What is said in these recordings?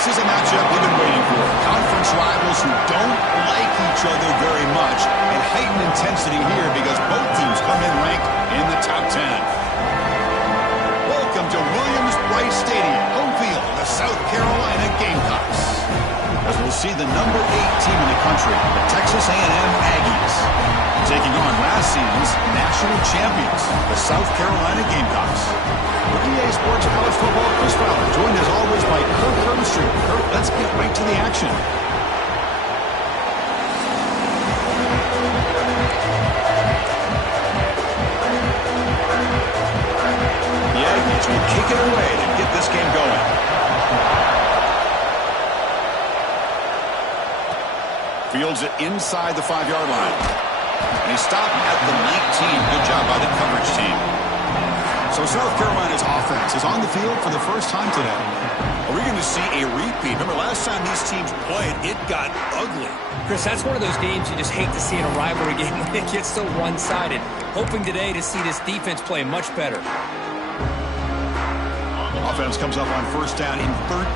This is a matchup we've been waiting for. Conference rivals who don't like each other very much, and heightened intensity here because both teams come in ranked in the top 10. Welcome to Williams-Brice Stadium, home field of the South Carolina Gamecocks. As we'll see the number 8 team in the country, the Texas A&M Aggies, taking on last season's national champions, the South Carolina Gamecocks. With EA Sports College Football, Chris Fowler, joined as always by Kirk Herbstreit. Kirk, let's get right to the action. The Aggies will kick it away to get this game going. Fields it inside the 5-yard line. And he stopped at the 19. Good job by the coverage team. So South Carolina's offense is on the field for the first time today. Are we going to see a repeat? Remember, last time these teams played, it got ugly. Chris, that's one of those games you just hate to see in a rivalry game when it gets so one-sided. Hoping today to see this defense play much better. Offense comes up on first down in 13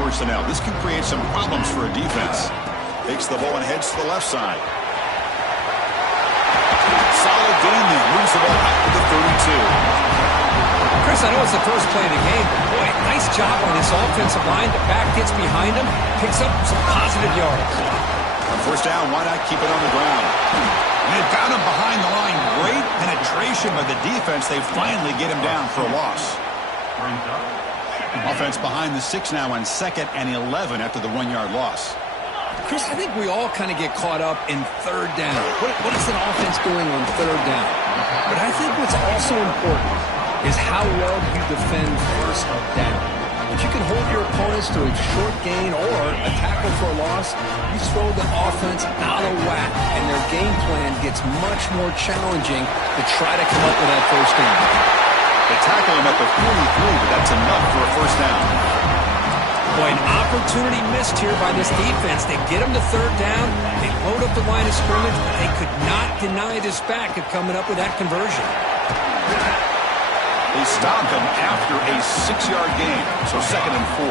personnel. This can create some problems for a defense. Takes the ball and heads to the left side. Solid gain there. Moves the ball out to the 32. Chris, I know it's the first play of the game, but boy, nice job on this offensive line. The back gets behind him, picks up some positive yards. On first down, why not keep it on the ground? And they've got him behind the line. Great penetration by the defense. They finally get him down for a loss. Offense behind the 6 now on 2nd and 11 after the 1-yard loss. Chris, I think we all kind of get caught up in third down. What is an offense doing on third down? But I think what's also important is how well you defend first down. If you can hold your opponents to a short gain or a tackle for a loss, you throw the offense out of whack, and their game plan gets much more challenging to try to come up with that first down. They tackle him at the 43, but that's enough for a first down. Boy, an opportunity missed here by this defense. They get him to third down. They load up the line of scrimmage, but they could not deny this back of coming up with that conversion. They stop him after a 6-yard gain, so 2nd and 4.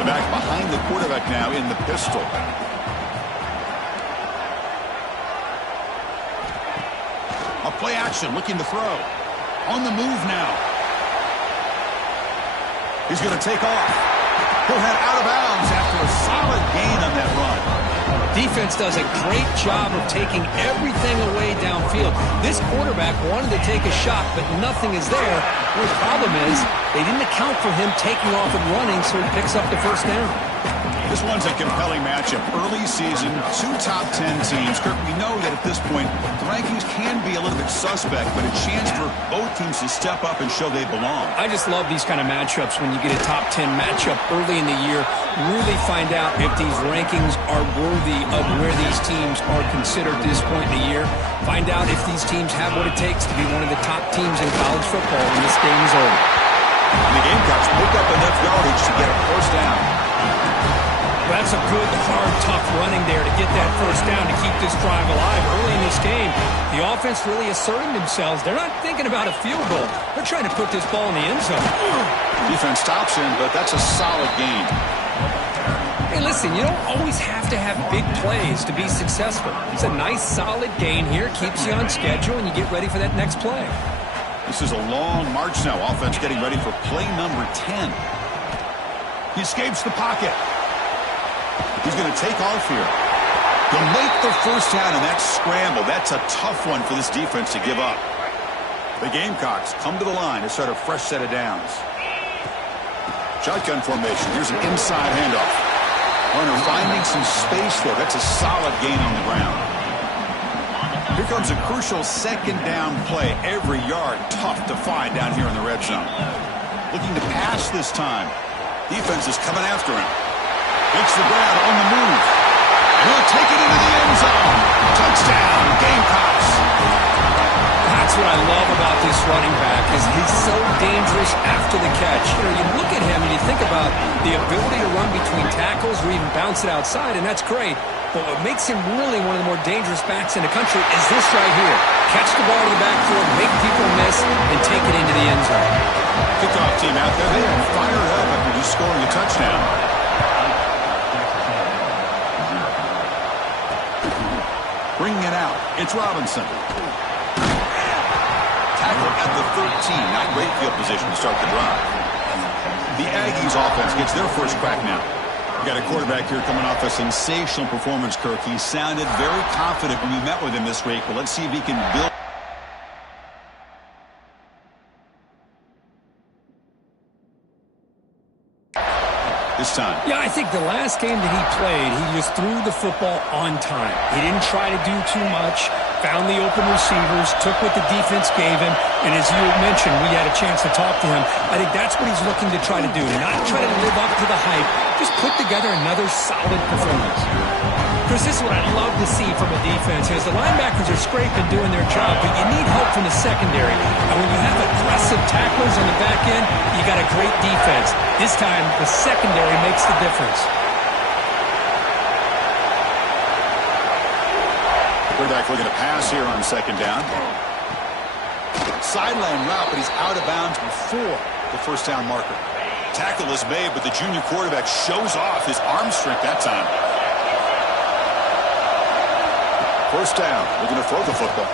The back behind the quarterback now in the pistol. A play action, looking to throw. On the move now. He's going to take off. He'll head out of bounds after a solid gain on that run. Defense does a great job of taking everything away downfield. This quarterback wanted to take a shot, but nothing is there. The problem is they didn't account for him taking off and running, so he picks up the first down. This one's a compelling matchup. Early season, 2 top 10 teams. Kirk, we know that at this point, the rankings can be a little bit suspect, but a chance for both teams to step up and show they belong. I just love these kind of matchups when you get a top 10 matchup early in the year. Really find out if these rankings are worthy of where these teams are considered at this point in the year. Find out if these teams have what it takes to be one of the top teams in college football when this game is over. And the Gamecocks pick up enough yardage to get a first down. Well, that's a good, hard, tough running there to get that first down to keep this drive alive early in this game. The offense really asserting themselves. They're not thinking about a field goal. They're trying to put this ball in the end zone. Defense stops him, but that's a solid gain. Hey, listen, you don't always have to have big plays to be successful. It's a nice, solid gain here. Keeps you on schedule, and you get ready for that next play. This is a long march now. Offense getting ready for play number 10. He escapes the pocket. He's going to take off here. He'll make the first down in that scramble. That's a tough one for this defense to give up. The Gamecocks come to the line to start a fresh set of downs. Shotgun formation. Here's an inside handoff. Runner finding some space there. That's a solid gain on the ground. Here comes a crucial 2nd down play. Every yard tough to find down here in the red zone. Looking to pass this time. Defense is coming after him. Makes the grab on the move. And he'll take it into the end zone. Touchdown, Gamecocks. That's what I love about this running back is he's so dangerous after the catch. You know, you look at him and you think about the ability to run between tackles or even bounce it outside, and that's great. But what makes him really one of the more dangerous backs in the country is this right here. Catch the ball to the backfield, make people miss, and take it into the end zone. Kickoff team out there. They are fired up after He's scoring a touchdown. Bringing it out, it's Robinson. Tackle at the 13. Not great field position to start the drive. The Aggies offense gets their first crack now. We got a quarterback here coming off a sensational performance, Kirk. He sounded very confident when we met with him this week. But let's see if he can build this time. Yeah, I think the last game that he played, he just threw the football on time. He didn't try to do too much, found the open receivers, took what the defense gave him, and as you mentioned, we had a chance to talk to him. I think that's what he's looking to try to do, not try to live up to the hype, just put together another solid performance. Chris, this is what I love to see from a defense. As the linebackers are scraping, doing their job, but you need help from the secondary. And when you have aggressive tacklers on the back end, you got a great defense. This time, the secondary makes the difference. Quarterback looking to pass here on second down. Sideline route, but he's out of bounds before the first down marker. Tackle is made, but the junior quarterback shows off his arm strength that time. First down, looking to throw the football.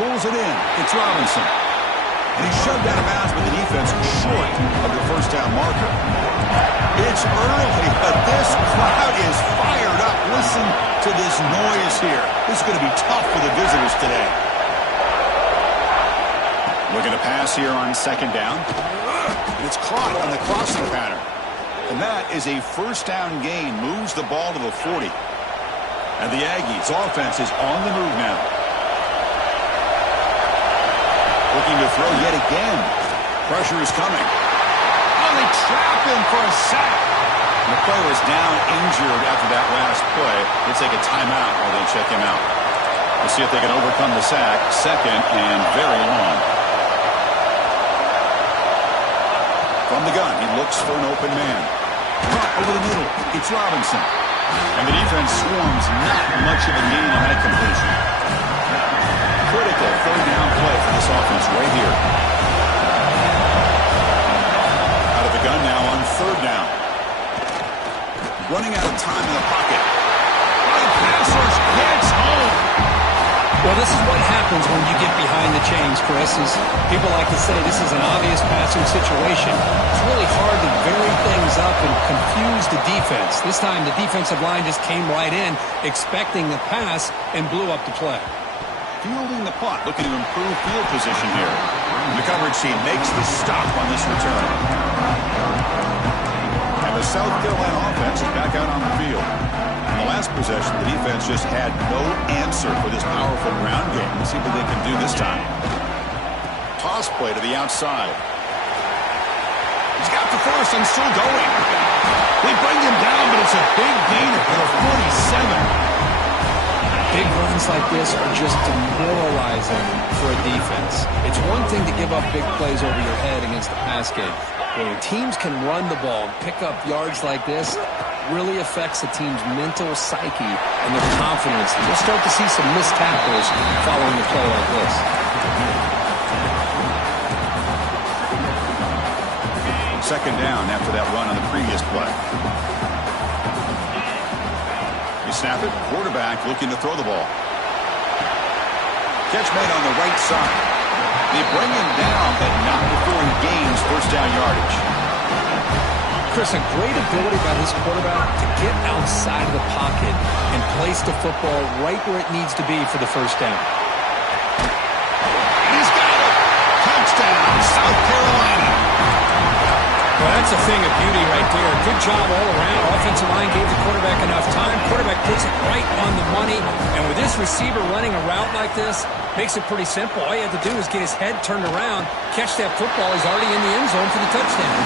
Pulls it in. It's Robinson. And he's shoved out of bounds with the defense short of the first down marker. It's early, but this crowd is fired up. Listen to this noise here. This is going to be tough for the visitors today. Looking to pass here on second down. And it's caught on the crossing pattern. And that is a first down gain. Moves the ball to the 40. And the Aggies offense is on the move now. Looking to throw yet again. Pressure is coming. Oh, they trap him for a sack. And the player is down injured after that last play. They take a timeout while they check him out. Let's see if they can overcome the sack. Second and very long. From the gun, he looks for an open man. Drop over the middle. It's Robinson. And the defense swarms, not much of a gain on that completion. Critical third down play for this offense right here. Out of the gun now on third down. Running out of time in the pocket. Right passers gets home. Well, this is what happens when you get behind the chains, Chris. Is people like to say this is an obvious passing situation. It's really hard to vary things up and confuse the defense. This time, the defensive line just came right in, expecting the pass, and blew up the play. Fielding the punt, looking to improve field position here. And the coverage team makes the stop on this return. And the South Carolina offense is back out on the field. In the last possession, the defense just had no answer for this powerful ground game. Let's see what they can do this time. Toss play to the outside. He's got the first and still going. They bring him down, but it's a big gainer for the 47. Big runs like this are just demoralizing for a defense. It's one thing to give up big plays over your head against the pass game. When teams can run the ball and pick up yards like this, really affects the team's mental psyche and their confidence. You'll start to see some missed tackles following a play like this. Second down after that run on the previous play. You snap it, quarterback looking to throw the ball. Catch made on the right side. They bring him down, but not before he gains first down yardage. Chris, a great ability by this quarterback to get outside of the pocket and place the football right where it needs to be for the first down. He's got it! Touchdown, South Carolina! Well, that's a thing of beauty right there. Good job all around. Offensive line gave the quarterback enough time. Quarterback puts it right on the money. And with this receiver running a route like this, makes it pretty simple. All you have to do is get his head turned around, catch that football. He's already in the end zone for the touchdown.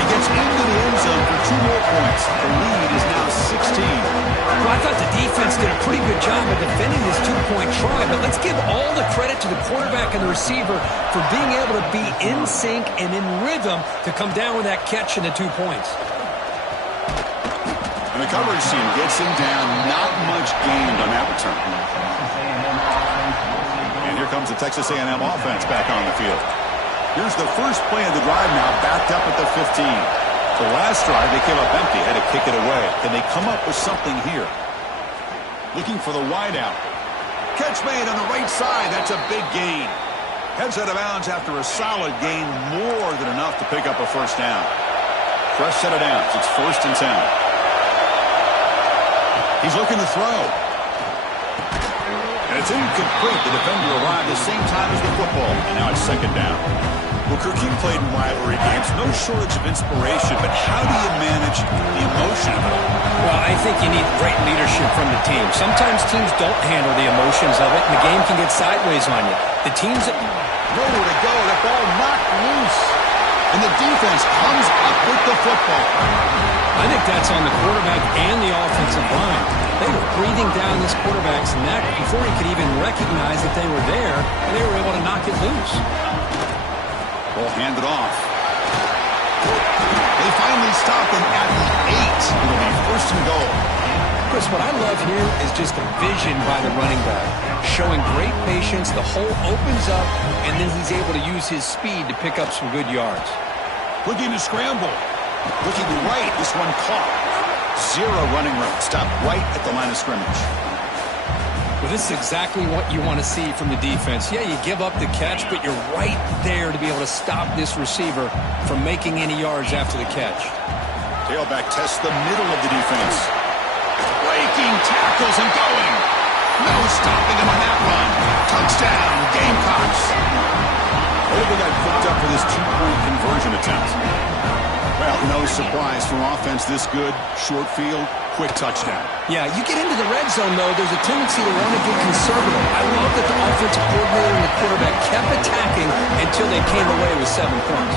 He gets into the end zone for 2 more points. The lead is now 16. Well, I thought the defense did a pretty good job of defending this 2-point try, but let's give all the credit to the quarterback and the receiver for being able to be in sync and in rhythm to come down with that catch and the 2 points. And the coverage team gets him down. Not much gained on that return. And here comes the Texas A&M offense back on the field. Here's the first play of the drive now, backed up at the 15. The last drive, they came up empty, had to kick it away. Can they come up with something here? Looking for the wideout. Catch made on the right side. That's a big gain. Heads out of bounds after a solid gain, more than enough to pick up a first down. Fresh set of downs. It's 1st and 10. He's looking to throw. And it's incomplete. The defender arrived the same time as the football. And now it's 2nd down. Well, Kirk, you played in rivalry games. No shortage of inspiration, but how do you manage the emotion of it all? Well, I think you need great leadership from the team. Sometimes teams don't handle the emotions of it, and the game can get sideways on you. The teams that... Nowhere to go. The ball knocked loose. And the defense comes up with the football. I think that's on the quarterback and the offensive line. They were breathing down this quarterback's neck before he could even recognize that they were there, and they were able to knock it loose. Ball handed off. They finally stop him at the 8. It'll be 1st and goal. Chris, what I love here is just the vision by the running back. Showing great patience, the hole opens up, and then he's able to use his speed to pick up some good yards. Looking to scramble. Looking right, this one caught. 0 running room. Stopped right at the line of scrimmage. Well, this is exactly what you want to see from the defense. Yeah, you give up the catch, but you're right there to be able to stop this receiver from making any yards after the catch. Tailback tests the middle of the defense. Breaking tackles and going. No stopping him on that run. Touchdown, Gamecocks. What have they got cooked up for this 2-point conversion attempt? Well, no surprise from offense this good. Short field, quick touchdown. Yeah, you get into the red zone, though, there's a tendency to want to get conservative. I love that the offensive coordinator and the quarterback kept attacking until they came away with 7 points.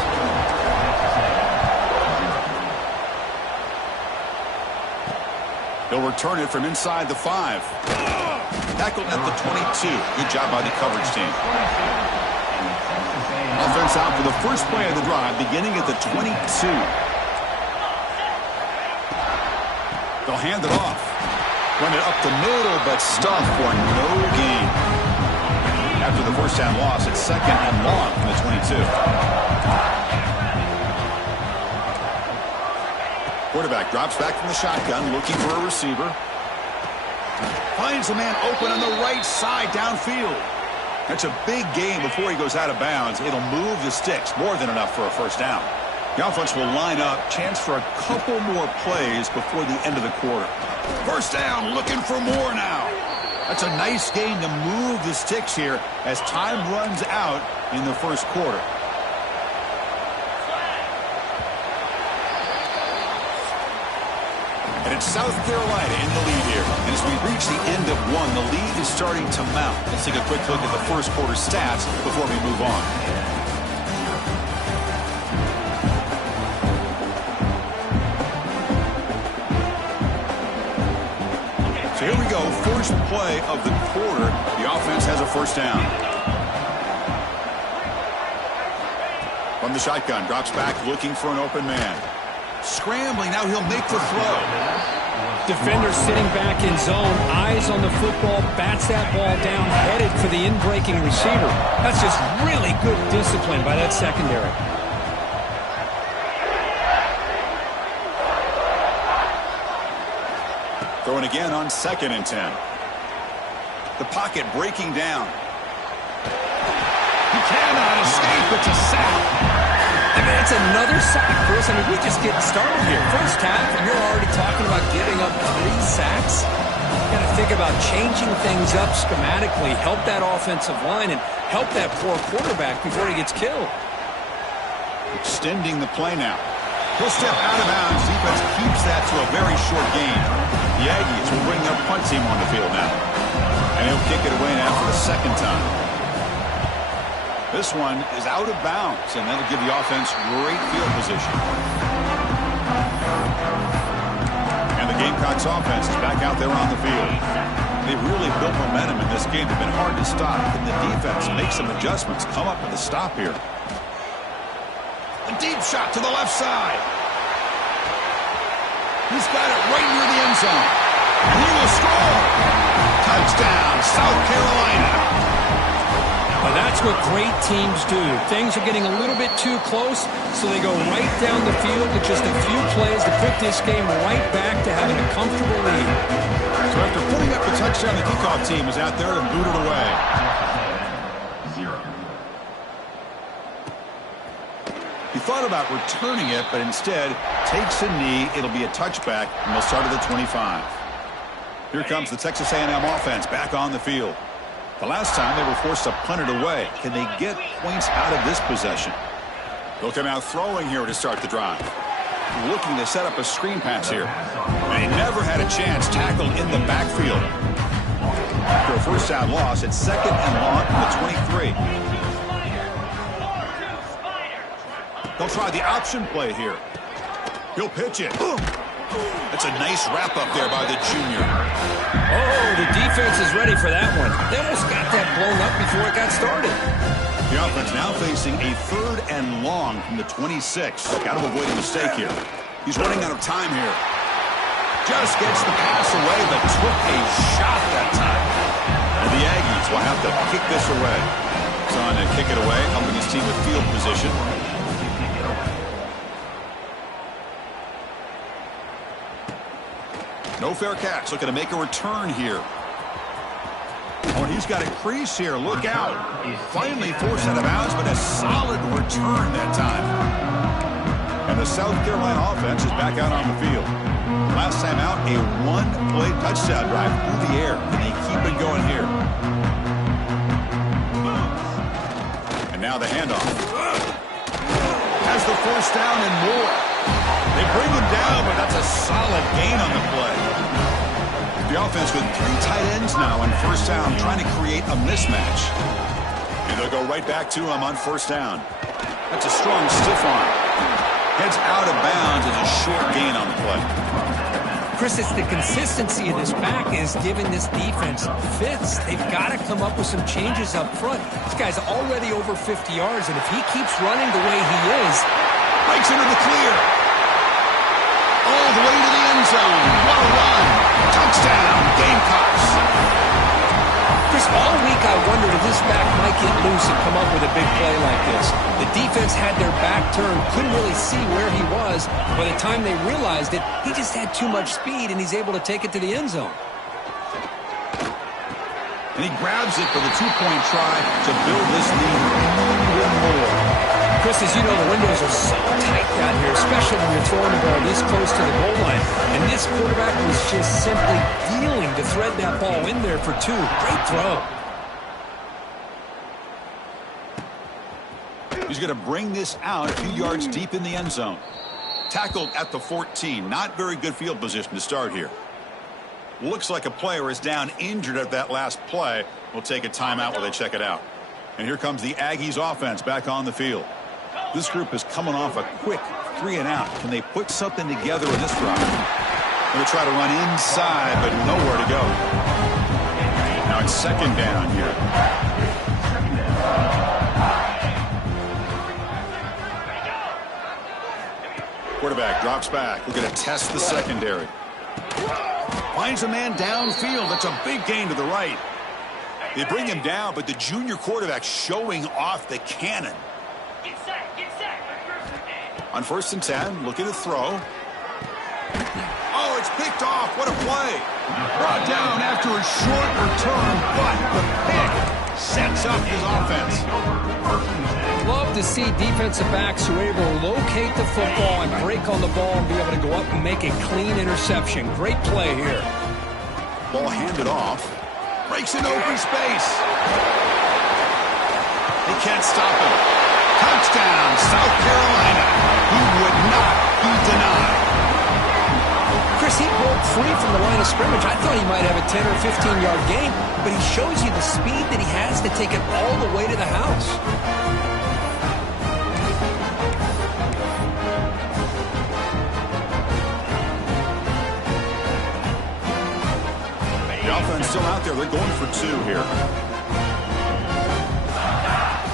They'll return it from inside the 5. Tackled at the 22. Good job by the coverage team. Offense out for the first play of the drive, beginning at the 22. They'll hand it off. Run it up the middle, but stuffed for no gain. After the first down loss, it's 2nd and long from the 22. Quarterback drops back from the shotgun, looking for a receiver. Finds a man open on the right side downfield. That's a big gain before he goes out of bounds. It'll move the sticks, more than enough for a first down. The offense will line up, chance for a couple more plays before the end of the quarter. First down, looking for more now. That's a nice gain to move the sticks here as time runs out in the first quarter. And it's South Carolina in the lead here. And as we reach the end of 1, the lead is starting to mount. Let's take a quick look at the first quarter stats before we move on. So here we go. First play of the quarter. The offense has a first down. From the shotgun, drops back looking for an open man. Scrambling, now he'll make the throw. Defender sitting back in zone, eyes on the football, bats that ball down, headed for the in-breaking receiver. That's just really good discipline by that secondary. Throwing again on 2nd and 10. The pocket breaking down. He cannot escape. It's a sack. I mean, it's another sack, Chris. I mean, we just getting started here. First half, and you're already talking about giving up 3 sacks. You got to think about changing things up schematically, help that offensive line, and help that poor quarterback before he gets killed. Extending the play now. He'll step out of bounds. Defense keeps that to a very short gain. The Aggies will bring their punt team on the field now. And he'll kick it away now for the 2nd time. This one is out of bounds, and that'll give the offense great field position. And the Gamecocks offense is back out there on the field. They've really built momentum in this game. They've been hard to stop. Can the defense make some adjustments, come up with a stop here? A deep shot to the left side. He's got it right near the end zone. And he will score. Touchdown, South Carolina. Well, that's what great teams do. Things are getting a little bit too close, so they go right down the field with just a few plays to put this game right back to having a comfortable lead. So after putting up the touchdown, the kickoff team is out there and booted away. He thought about returning it, but instead takes a knee. It'll be a touchback, and they'll start at the 25. Here comes the Texas A&M offense back on the field. The last time they were forced to punt it away. Can they get points out of this possession? They'll come out throwing here to start the drive. Looking to set up a screen pass here. They never had a chance tackled in the backfield. After a first down loss, it's second and long from the 23. They'll try the option play here. He'll pitch it. That's a nice wrap up there by the junior. Oh, the defense is ready for that one. They almost got that blown up before it got started. The offense now facing a third and long from the 26. Got to avoid a mistake here. He's running out of time here. Just gets the pass away, but took a shot that time. And the Aggies will have to kick this away. Trying to kick it away, helping his team with field position. No fair catch. Looking to make a return here. Oh, and he's got a crease here. Look out. Finally forced out of bounds, but a solid return that time. And the South Carolina offense is back out on the field. Last time out, a one-play touchdown drive through the air. And they keep it going here. And now the handoff. Has the first down and more. They bring him down, but that's a solid gain on the play. The offense with 3 tight ends now on first down, trying to create a mismatch. And they'll go right back to him on first down. That's a strong stiff arm. Heads out of bounds and a short gain on the play. Chris, it's the consistency of this back is giving this defense fits. They've got to come up with some changes up front. This guy's already over 50 yards, and if he keeps running the way he is, breaks into the clear. All the way to the end zone. What a run. Touchdown, Gamecocks. Chris, all week I wondered if this back might get loose and come up with a big play like this. The defense had their back turned, couldn't really see where he was. By the time they realized it, he just had too much speed, and he's able to take it to the end zone. And he grabs it for the 2-point try to build this lead even more. Chris, as you know, the windows are so tight down here, especially when you're throwing the ball this close to the goal line. And this quarterback was just simply dealing to thread that ball in there for 2. Great throw. He's going to bring this out a few yards deep in the end zone. Tackled at the 14. Not very good field position to start here. Looks like a player is down injured at that last play. We'll take a timeout while they check it out. And here comes the Aggies offense back on the field. This group is coming off a quick 3 and out. Can they put something together in this drive? Going to try to run inside, but nowhere to go. Now it's second down here. Quarterback drops back. We're going to test the secondary. Finds a man downfield. That's a big gain to the right. They bring him down, but the junior quarterback showing off the cannon. On first and 10, looking to throw. Oh, it's picked off. What a play. Brought down after a short return, but the pick sets up his offense. Love to see defensive backs who are able to locate the football and break on the ball and be able to go up and make a clean interception. Great play here. Ball handed off. Breaks in open space. He can't stop him. Touchdown, South Carolina. He would not be denied. Chris, he broke free from the line of scrimmage. I thought he might have a 10 or 15-yard gain, but he shows you the speed that he has to take it all the way to the house. The offense still out there. They're going for 2 here.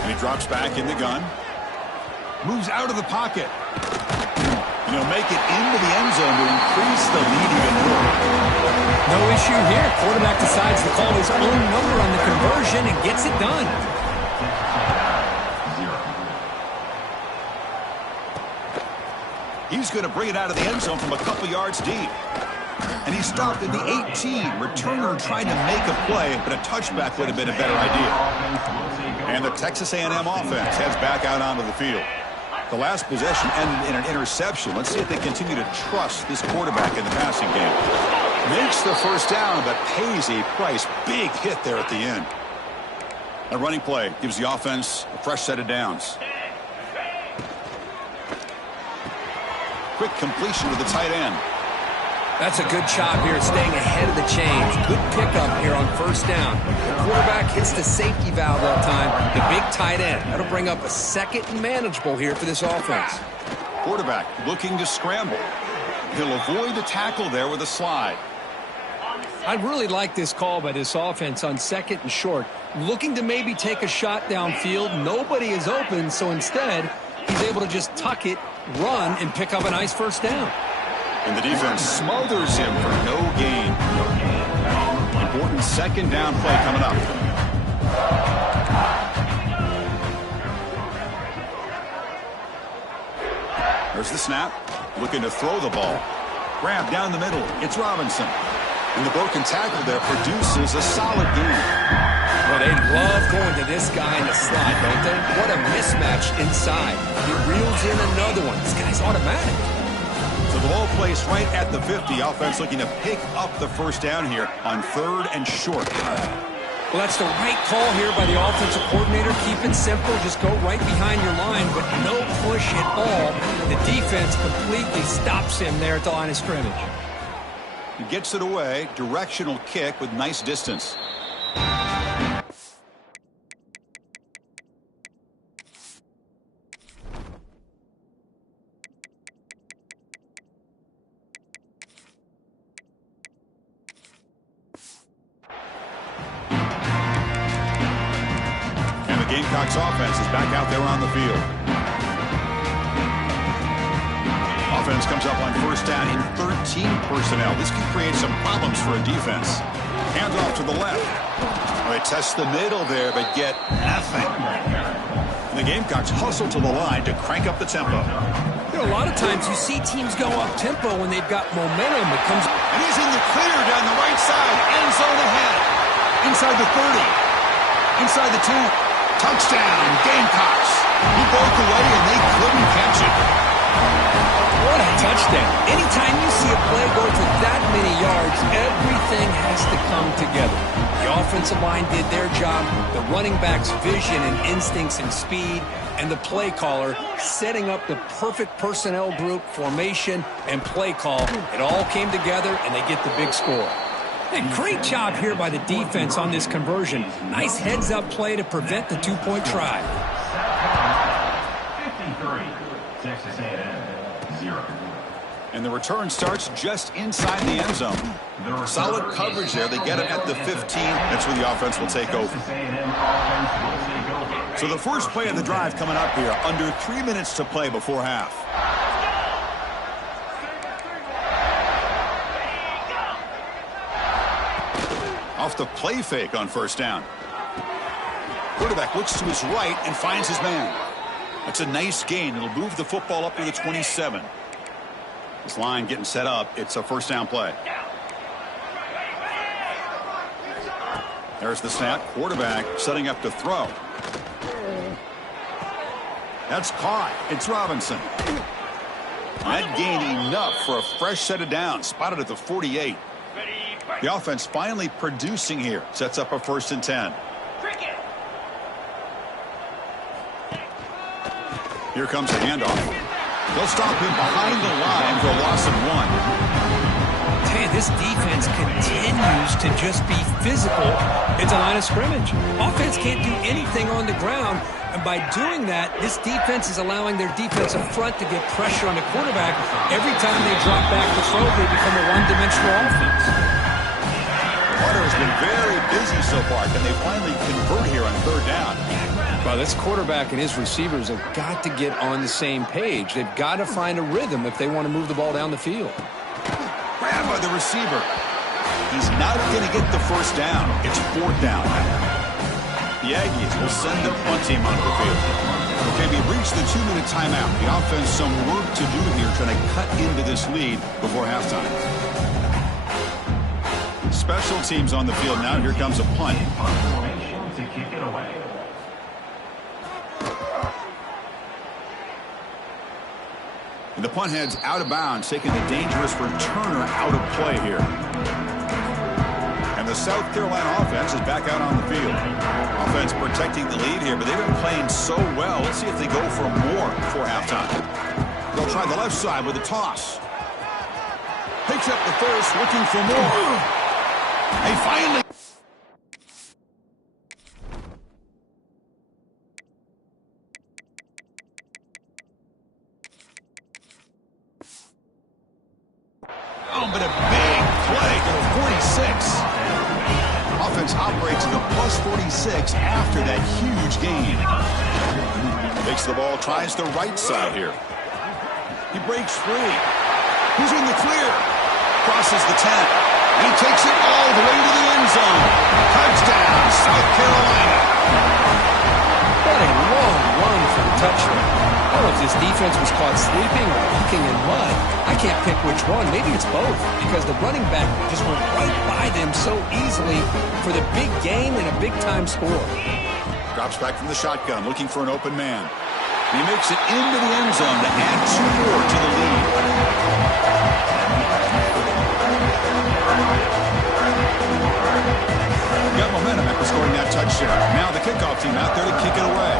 And he drops back in the gun. Moves out of the pocket. And he'll make it into the end zone to increase the lead even more. No issue here. Quarterback decides to call his own number on the conversion and gets it done. He's going to bring it out of the end zone from a couple yards deep. And he stopped at the 18. Returner tried to make a play, but a touchback would have been a better idea. And the Texas A&M offense heads back out onto the field. The last possession ended in an interception. Let's see if they continue to trust this quarterback in the passing game. Makes the first down, but pays a price. Big hit there at the end. A running play gives the offense a fresh set of downs. Quick completion to the tight end. That's a good chop here, staying ahead of the chains. Good pickup here on first down. The quarterback hits the safety valve that time. The big tight end. That'll bring up a second and manageable here for this offense. Quarterback looking to scramble. He'll avoid the tackle there with a slide. I really like this call by this offense on second and short. Looking to maybe take a shot downfield. Nobody is open, so instead, he's able to just tuck it, run, and pick up a nice first down. And the defense smothers him for no gain. Important second down play coming up. There's the snap. Looking to throw the ball. Grab down the middle. It's Robinson. And the broken tackle there produces a solid gain. Well, they love going to this guy in the slot, don't they? What a mismatch inside. He reels in another one. This guy's automatic. So the ball placed right at the 50. Offense looking to pick up the first down here on third and short. Well, that's the right call here by the offensive coordinator. Keep it simple. Just go right behind your line, but no push at all. The defense completely stops him there at the line of scrimmage. He gets it away. Directional kick with nice distance. Gamecocks offense is back out there on the field. Offense comes up on first down in 13 personnel. This can create some problems for a defense. Hands off to the left. They test the middle there, but get nothing. And the Gamecocks hustle to the line to crank up the tempo. You know, a lot of times you see teams go up tempo when they've got momentum. It comes, and he's in the clear down the right side. End zone ahead. Inside the 30. Inside the 2. Touchdown, Gamecocks. He broke away and they couldn't catch it. What a touchdown. Anytime you see a play go for that many yards, everything has to come together. The offensive line did their job, the running back's vision and instincts and speed, and the play caller setting up the perfect personnel group, formation, and play call. It all came together, and they get the big score. A great job here by the defense on this conversion. Nice heads-up play to prevent the two-point try. 53, Texas A&M, 0. And the return starts just inside the end zone. Solid coverage there. They get it at the 15. That's where the offense will take over. So the first play of the drive coming up here. Under 3 minutes to play before half. Off the play fake on first down. Quarterback looks to his right and finds his man. That's a nice gain. It'll move the football up to the 27. This line getting set up. It's a first down play. There's the snap. Quarterback setting up to throw. That's caught. It's Robinson. That gained enough for a fresh set of downs. Spotted at the 48. The offense finally producing here. Sets up a first and 10. Here comes a handoff. They'll stop him behind the line for a loss of 1. Hey, this defense continues to just be physical at the line of scrimmage. Offense can't do anything on the ground. And by doing that, this defense is allowing their defensive front to get pressure on the quarterback. Every time they drop back to throw, they become a one-dimensional offense. Carter has been very busy so far. Can they finally convert here on third down? Well, this quarterback and his receivers have got to get on the same page. They've got to find a rhythm if they want to move the ball down the field. Grabbed by the receiver. He's not going to get the first down. It's fourth down. The Aggies will send the punt team onto the field. Okay, we've reached the 2-minute timeout. The offense some work to do here trying to cut into this lead before halftime. Special teams on the field now. Here comes a punt. To kick it away. And the punt heads out of bounds, taking the dangerous returner out of play here. And the South Carolina offense is back out on the field. Offense protecting the lead here, but they've been playing so well. Let's see if they go for more before halftime. They'll try the left side with a toss. Picks up the first, looking for more. They finally... Oh, but a big play to the 46. Offense operates in the plus 46 after that huge gain. Takes the ball, tries the right side here. He breaks free. He's in the clear. Crosses the 10. And he takes it all the way to the end zone. Touchdown, South Carolina. What a long run for the touchdown. I don't know if this defense was caught sleeping or walking in mud. I can't pick which one. Maybe it's both, because the running back just went right by them so easily for the big gain and a big-time score. Drops back from the shotgun, looking for an open man. He makes it into the end zone to add 2 more to the lead. Got momentum after scoring that touchdown. Now the kickoff team out there to kick it away.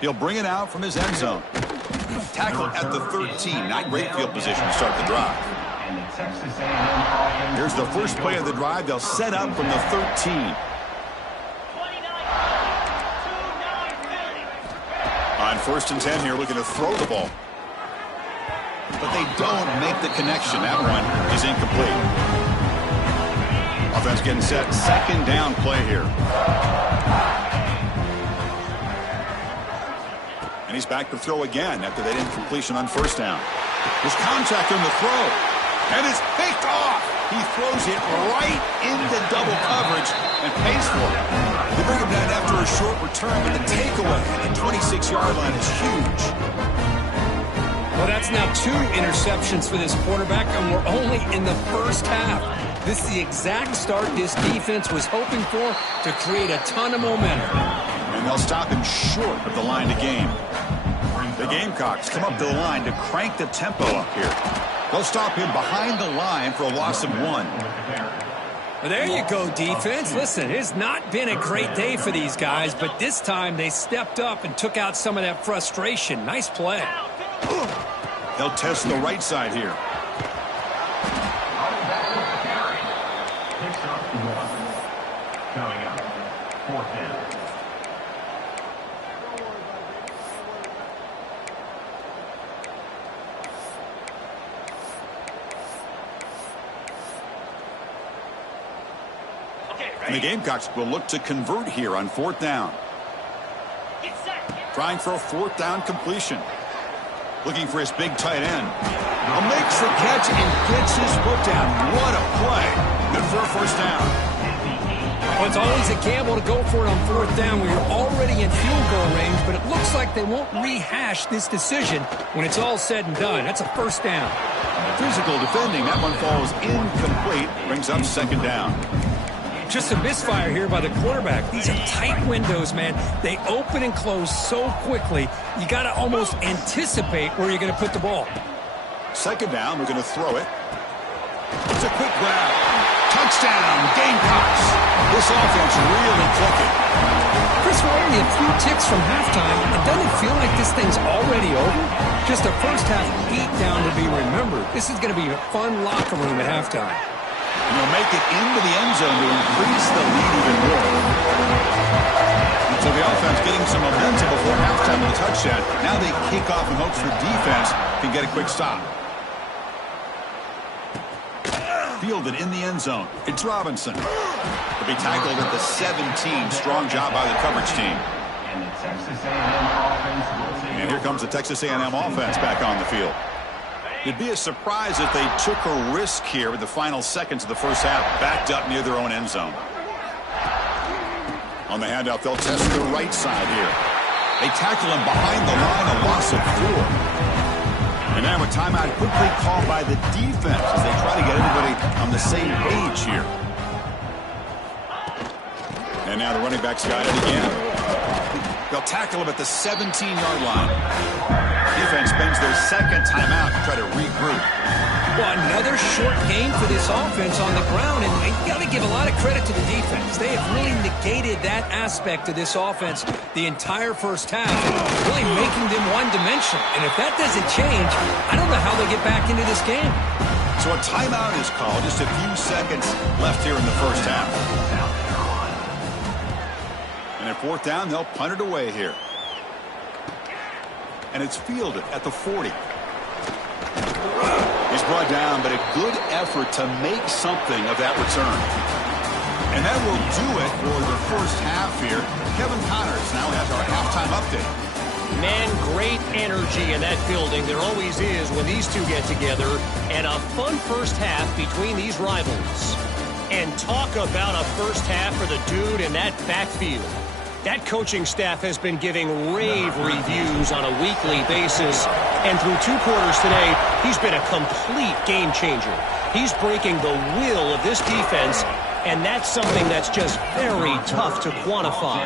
He'll bring it out from his end zone. Tackled at the 13. Not great field position to start the drive. Here's the first play of the drive. They'll set up from the 13. On 1st and 10 here, looking to throw the ball. But they don't make the connection. That one is incomplete. Offense getting set. 2nd down play here. And he's back to throw again after that incompletion on 1st down. There's contact on the throw. And it's picked off. He throws it right into double coverage and pays for it. They bring him down after a short return, but the takeaway at the 26-yard line is huge. Well, that's now 2 interceptions for this quarterback, and we're only in the first half. This is the exact start this defense was hoping for to create a ton of momentum. And they'll stop him short of the line to gain. The Gamecocks come up to the line to crank the tempo up here. They'll stop him behind the line for a loss of 1. Well, there you go, defense. Listen, it's not been a great day for these guys, but this time they stepped up and took out some of that frustration. Nice play. They'll test the right side here. Coming up, 4th down. And the Gamecocks will look to convert here on 4th down. Trying for a 4th down completion. Looking for his big tight end. Makes the catch and gets his foot down. What a play. Good for a 1st down. Well, it's always a gamble to go for it on 4th down when you're already in field goal range, but it looks like they won't rehash this decision when it's all said and done. That's a 1st down. Physical defending. That one falls incomplete. Brings up 2nd down. Just a misfire here by the quarterback. These are tight windows, man. They open and close so quickly, you got to almost anticipate where you're going to put the ball. 2nd down, we're going to throw it. It's a quick grab. Touchdown, Gamecocks. This offense really clicking. Chris, we're only a few ticks from halftime. It doesn't feel like this thing's already over. Just a first-half beatdown to be remembered. This is going to be a fun locker room at halftime. And they'll make it into the end zone to increase the lead even more. So the offense getting some momentum before halftime with a touchdown. Now they kick off in hopes the defense can get a quick stop. Fielded in the end zone. It's Robinson. He'll be tackled at the 17. Strong job by the coverage team. And the Texas A&M offense will take. And here comes the Texas A&M offense back on the field. It'd be a surprise if they took a risk here with the final seconds of the first half, backed up near their own end zone. On the handoff, they'll test the right side here. They tackle him behind the line, a loss of 4. And now a timeout quickly called by the defense as they try to get everybody on the same page here. And now the running back's got it again. They'll tackle him at the 17-yard line. Defense spends their second timeout to try to regroup. Well, another short game for this offense on the ground, and you got to give a lot of credit to the defense. They have really negated that aspect of this offense the entire first half, really making them one-dimensional. And if that doesn't change, I don't know how they get back into this game. So a timeout is called. Just a few seconds left here in the first half. And at fourth down, they'll punt it away here. And it's fielded at the 40. He's brought down, but a good effort to make something of that return. And that will do it for the first half here. Kevin Connors now has our halftime update. Man, great energy in that building. There always is when these two get together. And a fun first half between these rivals. And talk about a first half for the dude in that backfield. That coaching staff has been giving rave reviews on a weekly basis. And through 2 quarters today, he's been a complete game changer. He's breaking the will of this defense, and that's something that's just very tough to quantify.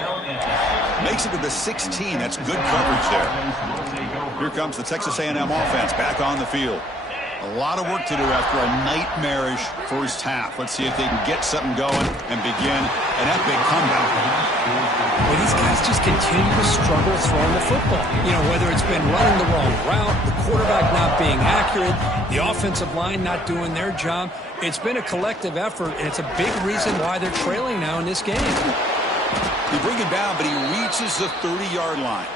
Makes it to the 16. That's good coverage there. Here comes the Texas A&M offense back on the field. A lot of work to do after a nightmarish first half. Let's see if they can get something going and begin an epic comeback. Well, these guys just continue to struggle throwing the football. You know, whether it's been running the wrong route, the quarterback not being accurate, the offensive line not doing their job. It's been a collective effort, and it's a big reason why they're trailing now in this game. They bring him down, but he reaches the 30-yard line.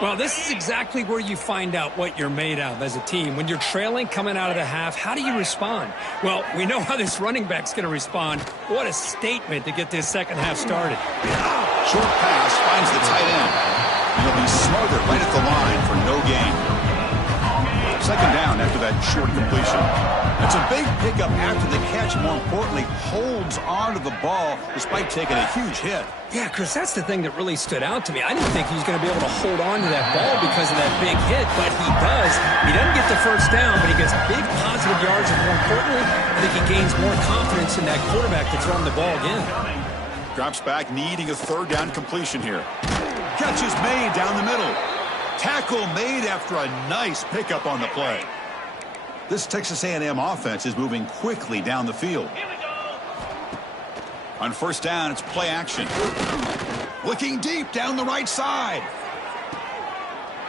Well, this is exactly where you find out what you're made of as a team. When you're trailing coming out of the half, how do you respond? Well, we know how this running back's going to respond. What a statement to get this second half started. Short pass finds the tight end. And he'll be smothered right at the line for no gain. Second down after that short completion. It's a big pickup after the catch. More importantly, holds on to the ball despite taking a huge hit. Yeah, Chris, that's the thing that really stood out to me. I didn't think he was going to be able to hold on to that ball because of that big hit, but he does. He doesn't get the first down, but he gets big positive yards, and more importantly, I think he gains more confidence in that quarterback to throw him the ball again. Drops back, needing a third down completion here. Catch is made down the middle. Tackle made after a nice pickup on the play. This Texas A&M offense is moving quickly down the field. On first down, it's play action. Looking deep down the right side.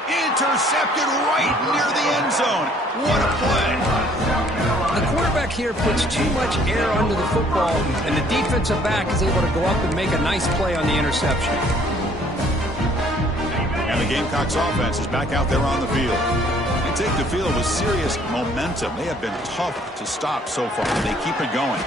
Intercepted right near the end zone. What a play. The quarterback here puts too much air under the football, and the defensive back is able to go up and make a nice play on the interception. And the Gamecocks offense is back out there on the field. They take the field with serious momentum. They have been tough to stop so far. They keep it going.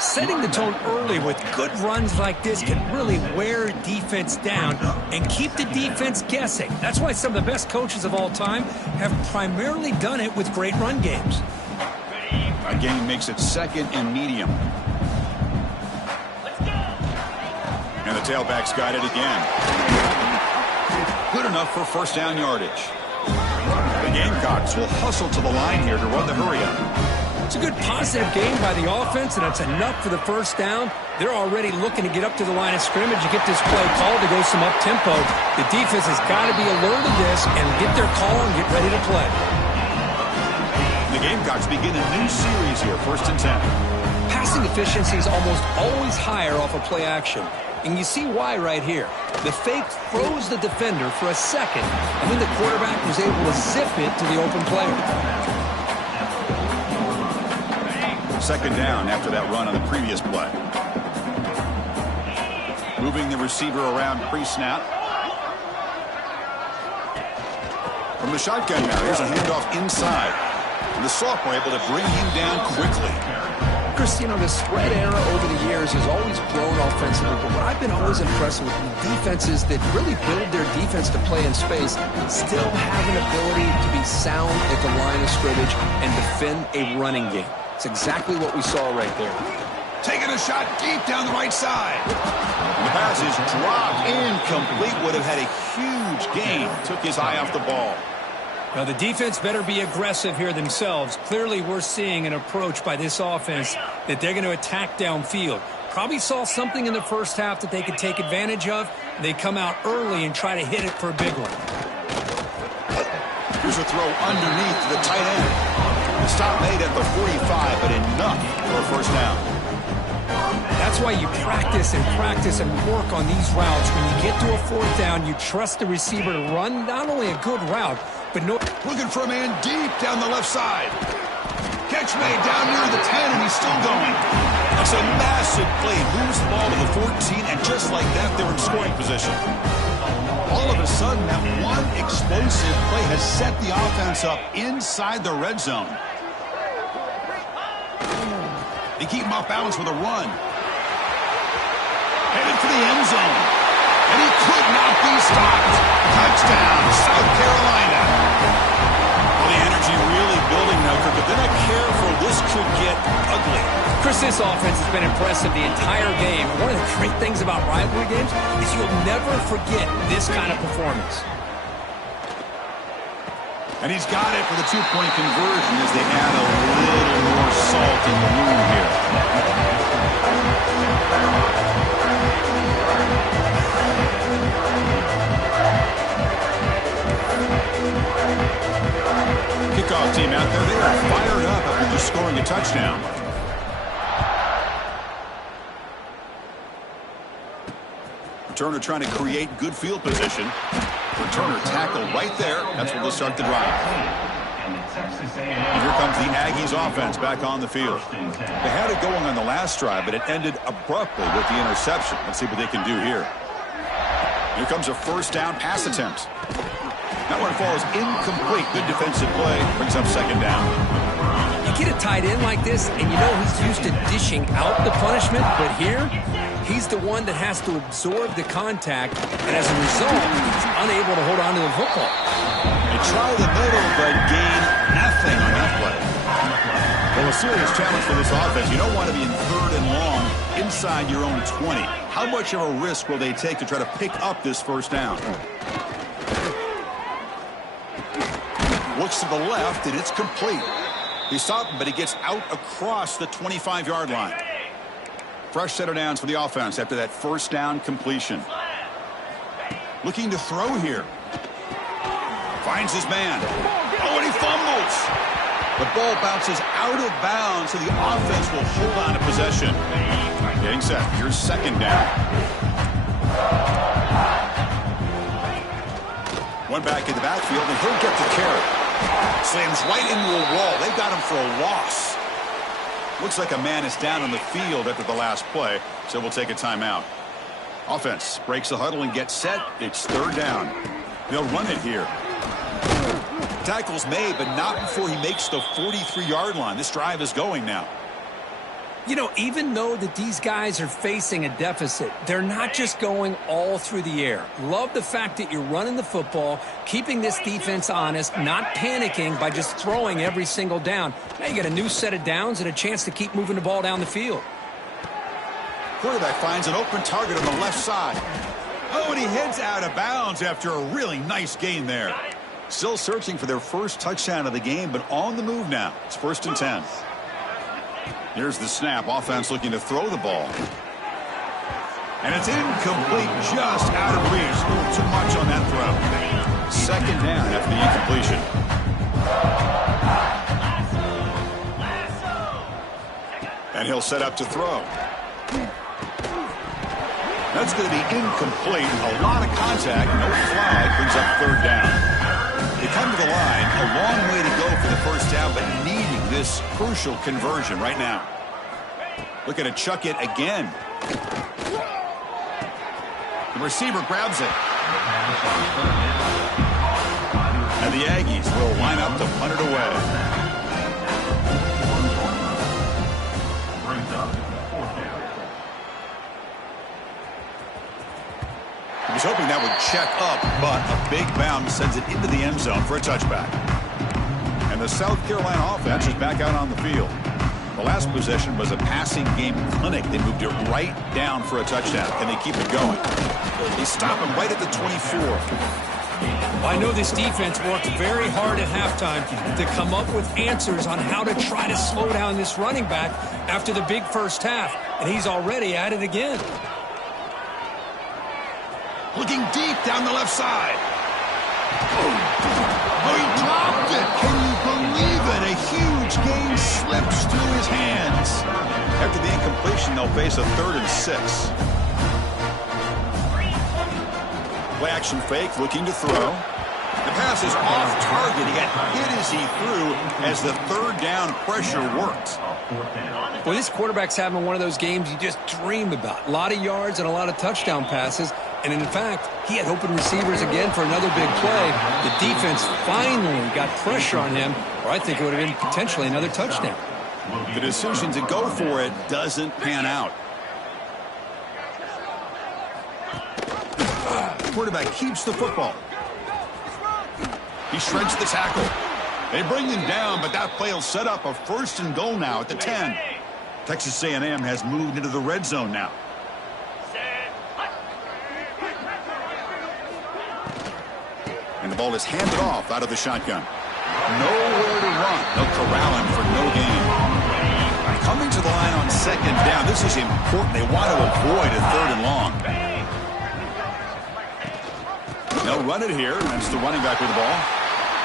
Setting the tone early with good runs like this can really wear defense down and keep the defense guessing. That's why some of the best coaches of all time have primarily done it with great run games. A game makes it second and medium. And the tailback's got it again. Good enough for first down yardage. The Gamecocks will hustle to the line here to run the hurry-up. It's a good positive game by the offense, and it's enough for the first down. They're already looking to get up to the line of scrimmage and get this play called to go some up-tempo. The defense has got to be alert to this and get their call and get ready to play. The Gamecocks begin a new series here, 1st and 10. Passing efficiency is almost always higher off of play action. And you see why right here. The fake froze the defender for a second, and then the quarterback was able to zip it to the open player. Second down after that run on the previous play. Moving the receiver around pre-snap. From the shotgun now, here's a handoff inside. And the sophomore able to bring him down quickly. Chris, you know, the spread era over the years has always grown offensively, but what I've been always impressed with defenses that really build their defense to play in space still have an ability to be sound at the line of scrimmage and defend a running game. It's exactly what we saw right there. Taking a shot deep down the right side. And the pass is dropped. Incomplete. Would have had a huge gain. Took his eye off the ball. Now, the defense better be aggressive here themselves. Clearly, we're seeing an approach by this offense that they're going to attack downfield. Probably saw something in the first half that they could take advantage of. They come out early and try to hit it for a big one. Here's a throw underneath to the tight end. The stop made at the 45, but enough for a first down. That's why you practice and work on these routes. When you get to a fourth down, you trust the receiver to run not only a good route, but no. Looking for a man deep down the left side. Catch made down near the 10, and he's still going. That's a massive play. Moves the ball to the 14, and just like that, they're in scoring position. All of a sudden, that one explosive play has set the offense up inside the red zone. They keep him off balance with a run. Headed for the end zone. And he could not be stopped. Touchdown, South Carolina. Well, the energy really building now, Kirk, but they're not careful. This could get ugly. Chris, this offense has been impressive the entire game. One of the great things about rivalry games is you'll never forget this kind of performance. And he's got it for the two-point conversion as they add a little more salt in the wound here. Kickoff team out there, they are fired up after just scoring a touchdown. Returner trying to create good field position. Returner tackle right there. That's where they'll start the drive. And here comes the Aggies offense back on the field. They had it going on the last drive, but it ended abruptly with the interception. Let's see what they can do here. Here comes a first down pass attempt. That one falls incomplete. Good defensive play. Brings up second down. You get a tight end like this, and you know he's used to dishing out the punishment, but here, he's the one that has to absorb the contact, and as a result, he's unable to hold on to the football. They try the middle, but gain nothing on that play. Well, a serious challenge for this offense. You don't want to be in third and long inside your own 20. How much of a risk will they take to try to pick up this first down? Looks to the left, and it's complete. He stopped him, but he gets out across the 25-yard line. Fresh set of downs for the offense after that first down completion. Looking to throw here. Finds his man. Oh, and he fumbles. The ball bounces out of bounds, so the offense will hold on to possession. Getting set. Here's second down. One back in the backfield, and he'll get the carry. Slams right into a wall. They've got him for a loss. Looks like a man is down on the field after the last play, so we'll take a timeout. Offense breaks the huddle and gets set. It's third down. They'll run it here. Tackle's made, but not before he makes the 43-yard line. This drive is going now. You know, even though that these guys are facing a deficit, they're not just going all through the air. Love the fact that you're running the football, keeping this defense honest, not panicking by just throwing every single down. Now you got a new set of downs and a chance to keep moving the ball down the field. Quarterback finds an open target on the left side. Oh, and he heads out of bounds after a really nice gain there. Still searching for their first touchdown of the game, but on the move now. It's 1st and 10. Here's the snap. Offense looking to throw the ball. And it's incomplete, just out of reach. A little too much on that throw. Second down after the incompletion. And he'll set up to throw. That's going to be incomplete. A lot of contact. No flag. Brings up third down. They come to the line. A long way to go for the first down, but needing this crucial conversion right now. Looking to chuck it again. The receiver grabs it. And the Aggies will line up to punt it away. He was hoping that would check up, but a big bounce sends it into the end zone for a touchback. And the South Carolina offense is back out on the field. The last possession was a passing game clinic. They moved it right down for a touchdown. Can they keep it going? They stop him right at the 24. Well, I know this defense worked very hard at halftime to come up with answers on how to try to slow down this running back after the big first half, and he's already at it again. Looking deep down the left side. Oh, he dropped it. Can you believe it? A huge gain slips through his hands. After the incompletion, they'll face a 3rd and 6. Play action fake, looking to throw. The pass is off target. He got hit as he threw as the 3rd down pressure worked. Well, this quarterback's having one of those games you just dream about. A lot of yards and a lot of touchdown passes. And in fact, he had open receivers again for another big play. The defense finally got pressure on him, or I think it would have been potentially another touchdown. The decision to go for it doesn't pan out. Quarterback keeps the football. He shreds the tackle. They bring him down, but that play will set up a 1st and goal now at the 10. Texas A&M has moved into the red zone now. And the ball is handed off out of the shotgun. Nowhere to run. They'll corral him for no gain. Coming to the line on 2nd down. This is important. They want to avoid a 3rd and long. They'll run it here. That's the running back with the ball.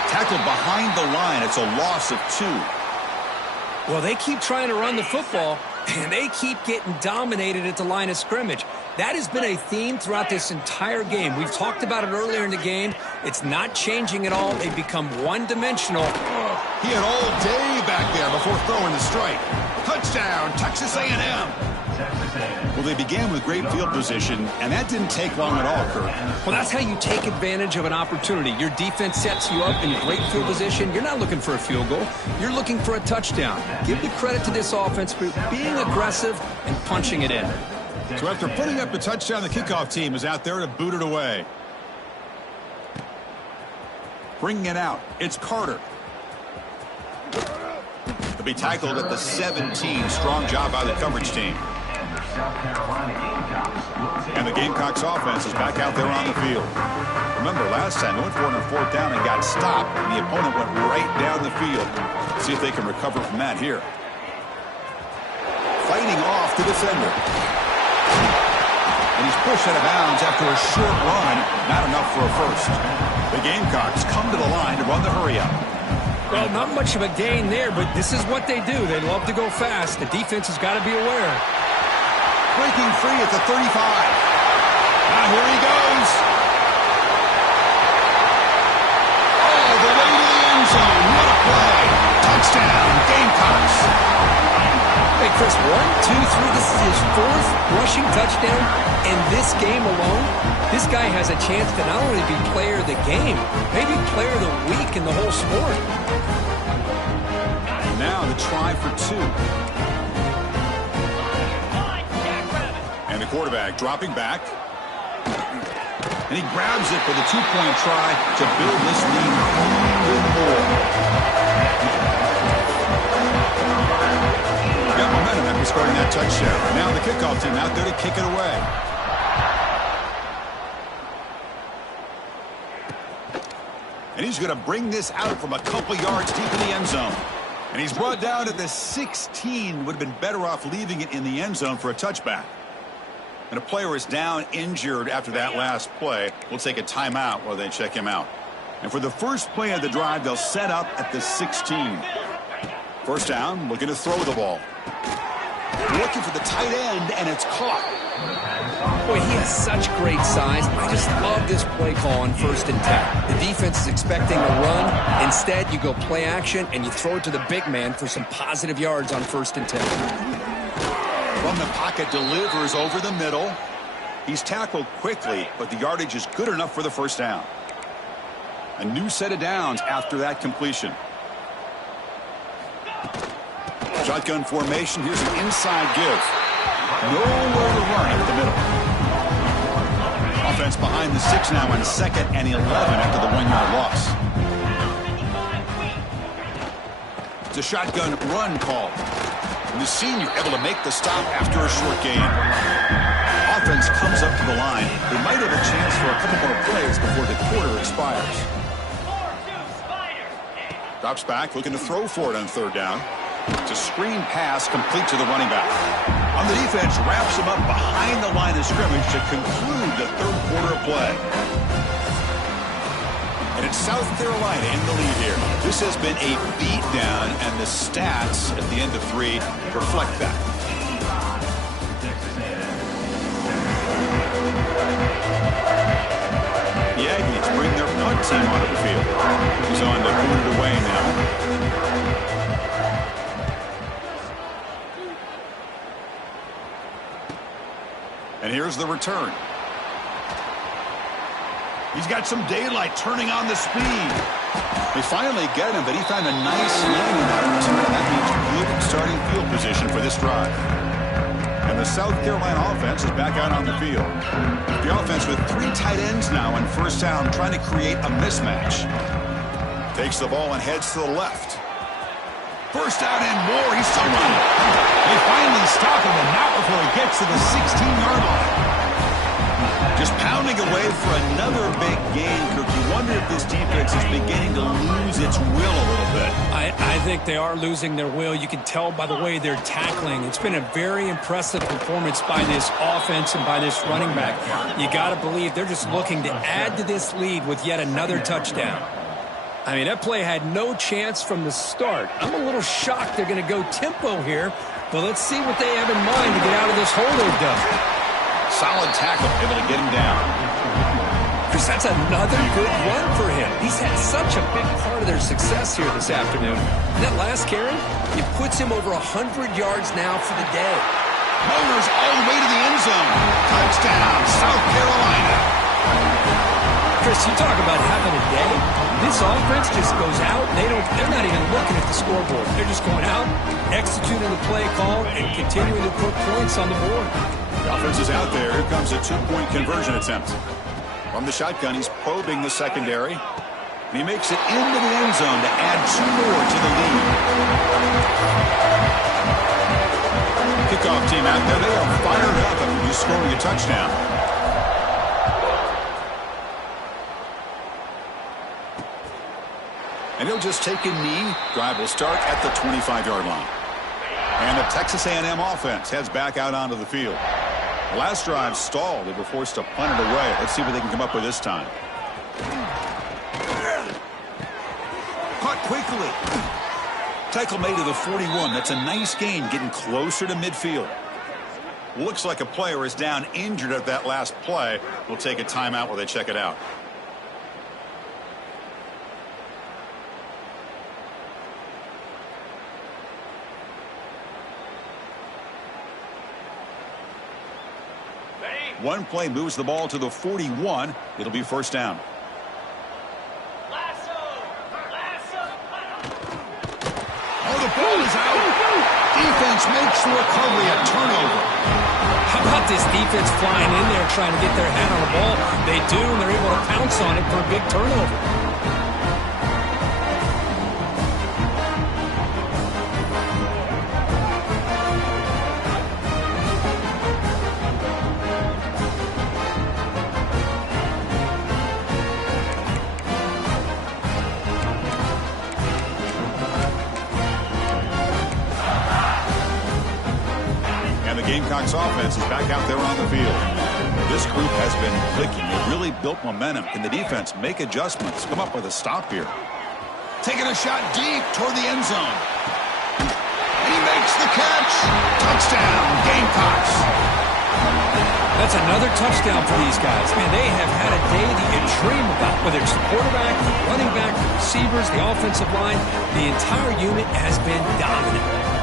Tackled behind the line. It's a loss of 2. Well, they keep trying to run the football, and they keep getting dominated at the line of scrimmage. That has been a theme throughout this entire game. We've talked about it earlier in the game. It's not changing at all. They've become one-dimensional. He had all day back there before throwing the strike. Touchdown, Texas A&M. Well, they began with great field position, and that didn't take long at all, Kurt. Well, that's how you take advantage of an opportunity. Your defense sets you up in great field position. You're not looking for a field goal. You're looking for a touchdown. Give the credit to this offense for being aggressive and punching it in. So after putting up the touchdown, the kickoff team is out there to boot it away. Bringing it out, it's Carter. To be tackled at the 17. Strong job by the coverage team. And the Gamecocks offense is back out there on the field. Remember, last time they went for it on 4th down and got stopped, and the opponent went right down the field. See if they can recover from that here. Fighting off the defender. And he's pushed out of bounds after a short run. Not enough for a first. The Gamecocks come to the line to run the hurry-up. Well, not much of a gain there, but this is what they do. They love to go fast. The defense has got to be aware. Breaking free at the 35. Now here he goes. All the way to the end zone. What a play. Touchdown, Gamecocks. Hey, Chris, 1, 2, 3. This is his 4th rushing touchdown in this game alone. This guy has a chance to not only be player of the game, maybe player of the week in the whole sport. Now the try for 2. And the quarterback dropping back. And he grabs it for the 2-point try to build this lead even more. Got momentum after scoring that touchdown. Now the kickoff team out there to kick it away. And he's going to bring this out from a couple yards deep in the end zone. And he's brought down at the 16. Would have been better off leaving it in the end zone for a touchback. And a player is down injured after that last play. We'll take a timeout while they check him out. And for the first play of the drive, they'll set up at the 16. First down, looking to throw the ball. Looking for the tight end, and it's caught. Boy, he has such great size. I just love this play call on 1st and 10. The defense is expecting a run. Instead, you go play action, and you throw it to the big man for some positive yards on 1st and 10. From the pocket, delivers over the middle. He's tackled quickly, but the yardage is good enough for the first down. A new set of downs after that completion. Shotgun formation. Here's an inside give. Nowhere to run up the middle. Offense behind the 6 now on 2nd and 11 after the 1-yard loss. It's a shotgun run call. And the senior able to make the stop after a short gain. Offense comes up to the line. They might have a chance for a couple more plays before the quarter expires. Drops back, looking to throw for it on third down. It's a screen pass complete to the running back. On the defense, wraps him up behind the line of scrimmage to conclude the third quarter of play. And it's South Carolina in the lead here. This has been a beatdown, and the stats at the end of 3 reflect that. The Aggies bring their punt team onto the field. He's on to boot it away now. And here's the return. He's got some daylight turning on the speed. They finally get him, but he found a nice landing opportunity. That means good starting field position for this drive. And the South Carolina offense is back out on the field. The offense with 3 tight ends now on first down, trying to create a mismatch. Takes the ball and heads to the left. First down and more. He's still running. They finally stop him, and not before he gets to the 16-yard line. Just pounding away for another big gain, Kirk. You wonder if this defense is beginning to lose its will a little bit. I think they are losing their will. You can tell by the way they're tackling. It's been a very impressive performance by this offense and by this running back. You got to believe they're just looking to add to this lead with yet another touchdown. I mean, that play had no chance from the start. I'm a little shocked they're going to go tempo here, but let's see what they have in mind to get out of this hole they've done. Solid tackle, able to get him down. Chris, that's another good run for him. He's had such a big part of their success here this afternoon. And that last carry, it puts him over 100 yards now for the day. Motors all the way to the end zone. Touchdown, South Carolina. Chris, you talk about having a day. This offense just goes out. They're not even looking at the scoreboard. They're just going out, executing the play call, and continuing to put points on the board. The offense is out there. Here comes a 2-point conversion attempt. From the shotgun, he's probing the secondary. And he makes it into the end zone to add 2 more to the lead. Kickoff team out there. They are fired up after scoring a touchdown. And he'll just take a knee. Drive will start at the 25-yard line. And the Texas A&M offense heads back out onto the field. The last drive stalled. They were forced to punt it away. Let's see what they can come up with this time. Caught quickly. Tackle made to the 41. That's a nice gain, getting closer to midfield. Looks like a player is down injured at that last play. We'll take a timeout while they check it out. One play moves the ball to the 41. It'll be first down. Oh, the ball is out. Defense makes the recovery, a turnover. How about this defense flying in there trying to get their hand on the ball? They do, and they're able to pounce on it for a big turnover. Gamecocks offense is back out there on the field. This group has been clicking. It really built momentum. Can the defense make adjustments? Come up with a stop here. Taking a shot deep toward the end zone. And he makes the catch. Touchdown, Gamecocks. That's another touchdown for these guys. Man, they have had a day that you dream about. Whether it's the quarterback, the running back, the receivers, the offensive line, the entire unit has been dominant.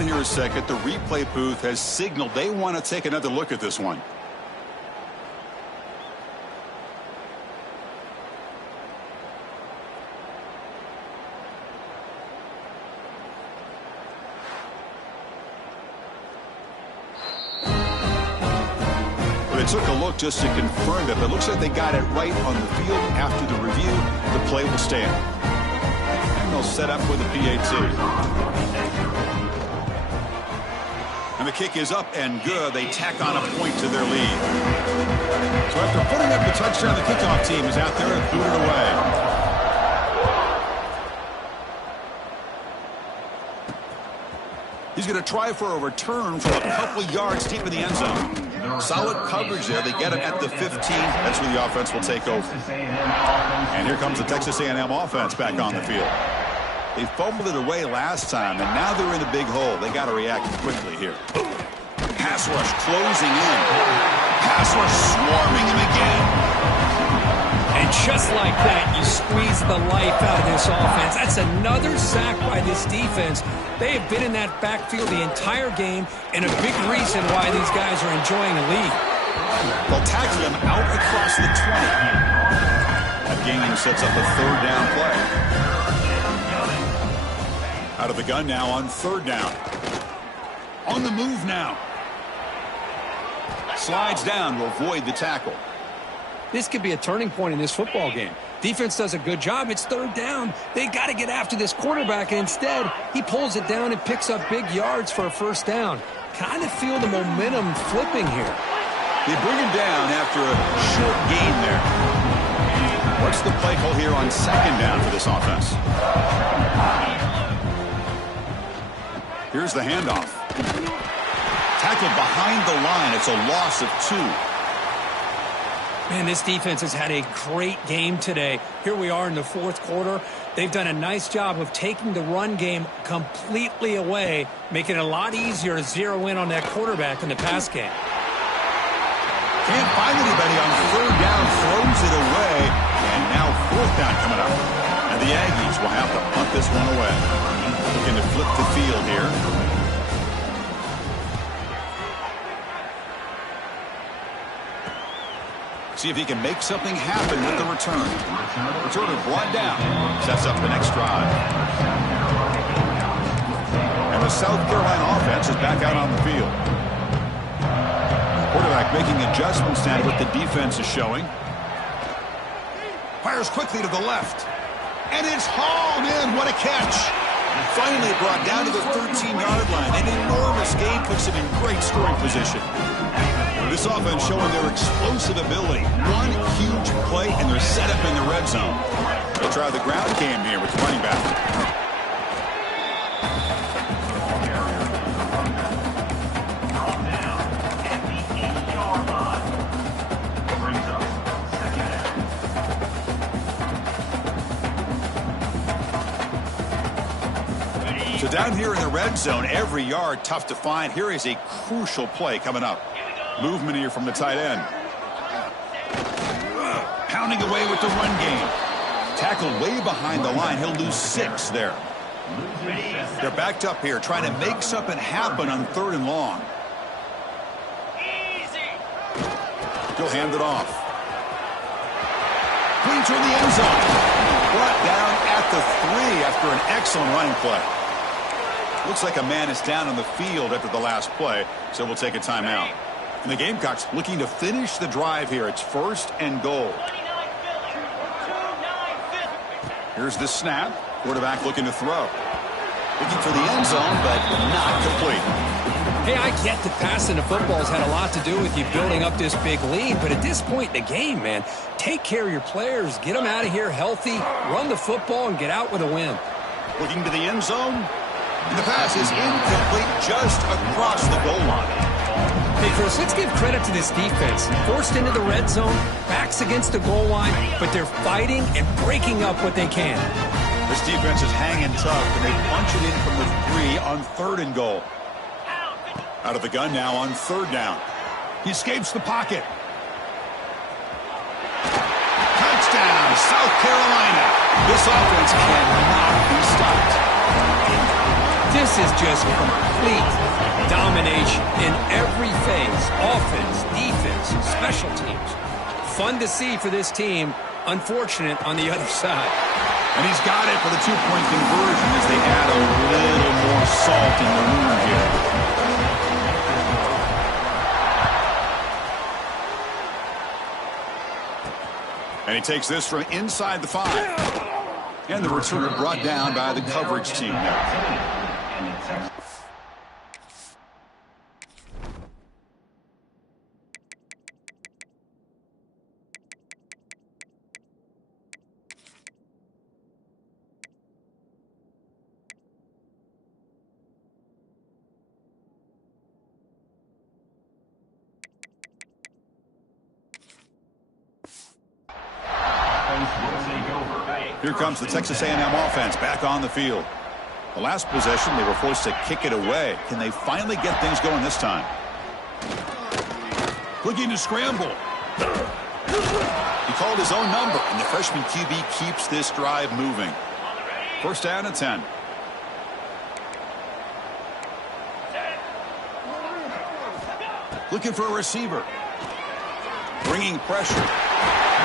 Here a second. The replay booth has signaled they want to take another look at this one. They took a look just to confirm it, but it looks like they got it right on the field. After the review, the play will stand. And they'll set up with the PAT. And the kick is up and good. They tack on a point to their lead. So after putting up the touchdown, the kickoff team is out there and booted away. He's going to try for a return from a couple yards deep in the end zone. Solid coverage there. They get him at the 15. That's where the offense will take over. And here comes the Texas A&M offense back on the field. They fumbled it away last time, and now they're in a big hole. They got to react quickly here. Pass rush closing in. Pass rush swarming him again. And just like that, you squeeze the life out of this offense. That's another sack by this defense. They have been in that backfield the entire game, and a big reason why these guys are enjoying a lead. They'll tackle him out across the 20. That gain sets up a third down play. Out of the gun now on third down. On the move now. Slides down to avoid the tackle. This could be a turning point in this football game. Defense does a good job. It's third down. They got to get after this quarterback, and instead, he pulls it down and picks up big yards for a first down. Kind of feel the momentum flipping here. They bring him down after a short gain there. What's the play call here on second down for this offense? Here's the handoff. Tackled behind the line. It's a loss of 2. Man, this defense has had a great game today. Here we are in the fourth quarter. They've done a nice job of taking the run game completely away, making it a lot easier to zero in on that quarterback in the pass game. Can't find anybody on third down, throws it away, and now fourth down coming up. And the Aggies will have to punt this one away. Looking to flip the field here. See if he can make something happen with the return. Returner brought down. Sets up the next drive. And the South Carolina offense is back out on the field. Quarterback making adjustments now to what the defense is showing. Fires quickly to the left. And it's hauled in. What a catch. Finally brought down to the 13-yard line. An enormous gain puts him in great scoring position. This offense showing their explosive ability. One huge play, and they're set up in the red zone. They'll try the ground game here with the running back. So down here in the red zone, every yard tough to find. Here is a crucial play coming up. Movement here from the tight end. Pounding away with the run game. Tackled way behind the line. He'll lose 6 there. They're backed up here, trying to make something happen on third and long. He'll hand it off. Clean toward the end zone. Brought down at the 3 after an excellent running play. Looks like a man is down on the field after the last play, so we'll take a timeout. And the Gamecocks looking to finish the drive here. It's first and goal. Here's the snap. Quarterback looking to throw. Looking for the end zone, but not complete. Hey, I get that passing the football's had a lot to do with you building up this big lead, but at this point in the game, man, take care of your players. Get them out of here healthy, run the football, and get out with a win. Looking to the end zone. And the pass is incomplete just across the goal line. Hey, Chris, let's give credit to this defense. Forced into the red zone, backs against the goal line, but they're fighting and breaking up what they can. This defense is hanging tough, and they punch it in from the 3 on third and goal. Out of the gun now on third down. He escapes the pocket. Touchdown, South Carolina. This offense cannot be stopped. This is just complete domination in every phase. Offense, defense, special teams. Fun to see for this team. Unfortunate on the other side. And he's got it for the 2-point conversion as they add a little more salt in the wound here. And he takes this from inside the 5. And the returner brought down by the coverage team there. Here comes the Texas A&M offense back on the field. The last possession, they were forced to kick it away. Can they finally get things going this time? Looking to scramble. He called his own number, and the freshman QB keeps this drive moving. First down and 10. Looking for a receiver. Bringing pressure.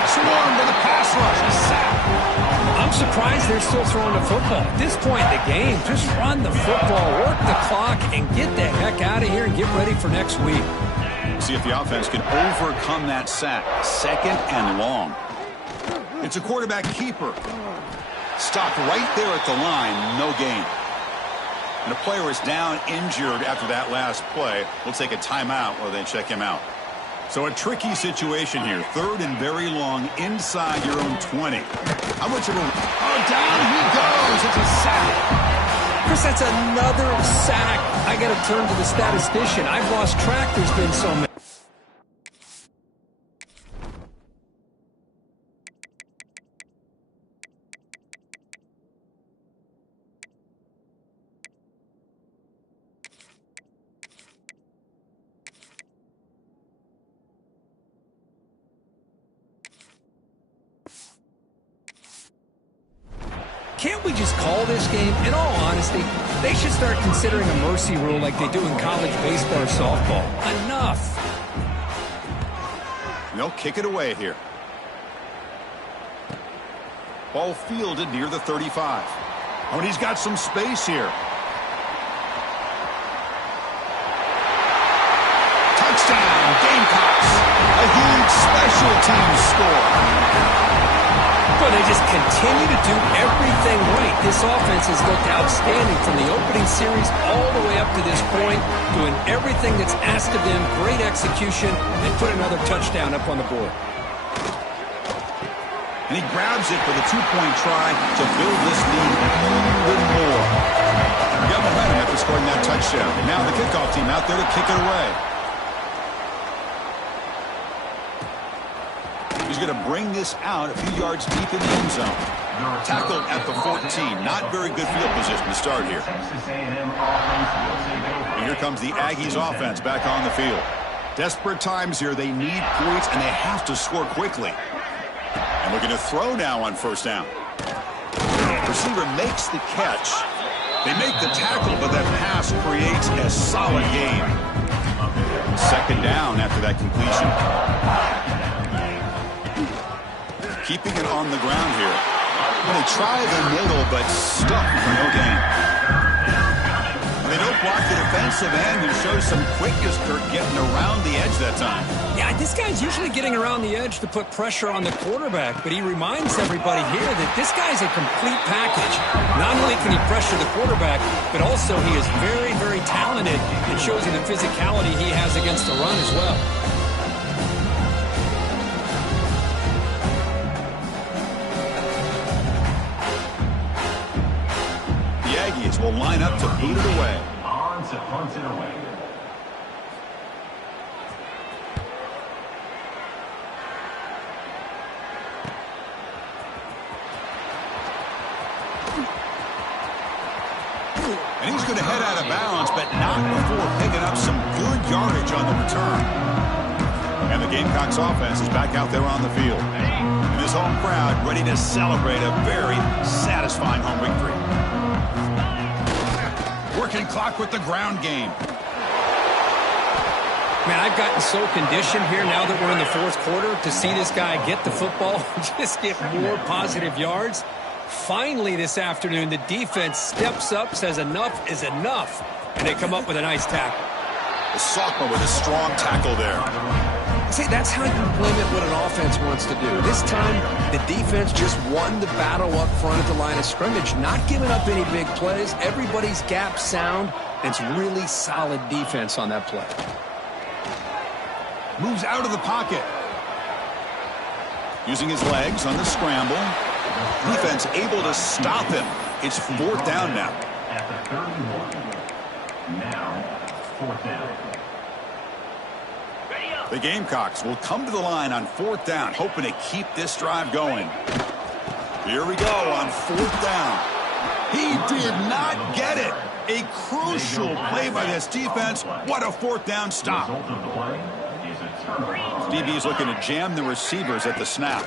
Swarmed to the pass rush. A sack. I'm surprised they're still throwing the football. At this point in the game, just run the football, work the clock, and get the heck out of here and get ready for next week. See if the offense can overcome that sack. Second and long. It's a quarterback keeper. Stopped right there at the line. No gain. And a player is down injured after that last play. We'll take a timeout while they check him out. So a tricky situation here. Third and very long inside your own 20. How much of a... Oh, down he goes. It's a sack. Chris, that's another sack. I got to turn to the statistician. I've lost track. There's been so many. Can't we just call this game? In all honesty, they should start considering a mercy rule like they do in college baseball or softball. Enough. They'll kick it away here. Ball fielded near the 35. Oh, and he's got some space here. Touchdown, Gamecocks. A huge special teams score. Well, they just continue to do everything right. This offense has looked outstanding from the opening series all the way up to this point, doing everything that's asked of them, great execution, and put another touchdown up on the board. And he grabs it for the two-point try to build this lead even more. He got momentum after scoring that touchdown. And now the kickoff team out there to kick it away. He's going to bring this out a few yards deep in the end zone. Tackled at the 14. Not very good field position to start here. And here comes the Aggies offense back on the field. Desperate times here. They need points, and they have to score quickly. And we're going to throw now on first down. Receiver makes the catch. They make the tackle, but that pass creates a solid gain. Second down after that completion. Keeping it on the ground here. They try the middle, but stuck for no gain. They don't block the defensive end who shows some quickness, Kurt, getting around the edge that time. Yeah, this guy's usually getting around the edge to put pressure on the quarterback, but he reminds everybody here that this guy's a complete package. Not only can he pressure the quarterback, but also he is very, very talented and shows you the physicality he has against the run as well. Will line up to boot it away. On to punt it away. And he's going to head out of bounds, but not before picking up some good yardage on the return. And the Gamecocks offense is back out there on the field. And this home crowd ready to celebrate a very satisfying home victory. Working clock with the ground game. Man, I've gotten so conditioned here now that we're in the fourth quarter to see this guy get the football and just get more positive yards. Finally this afternoon, the defense steps up, says enough is enough, and they come up with a nice tackle. The sophomore with a strong tackle there. See, that's how you limit what an offense wants to do. This time, the defense just won the battle up front at the line of scrimmage, not giving up any big plays. Everybody's gap sound. It's really solid defense on that play. Moves out of the pocket. Using his legs on the scramble. Defense able to stop him. It's 4th down now. At the 31. Now, 4th down. The Gamecocks will come to the line on 4th down, hoping to keep this drive going. Here we go on 4th down. He did not get it. A crucial play by this defense. What a 4th down stop. Result of the play is a turnover. DB's looking to jam the receivers at the snap.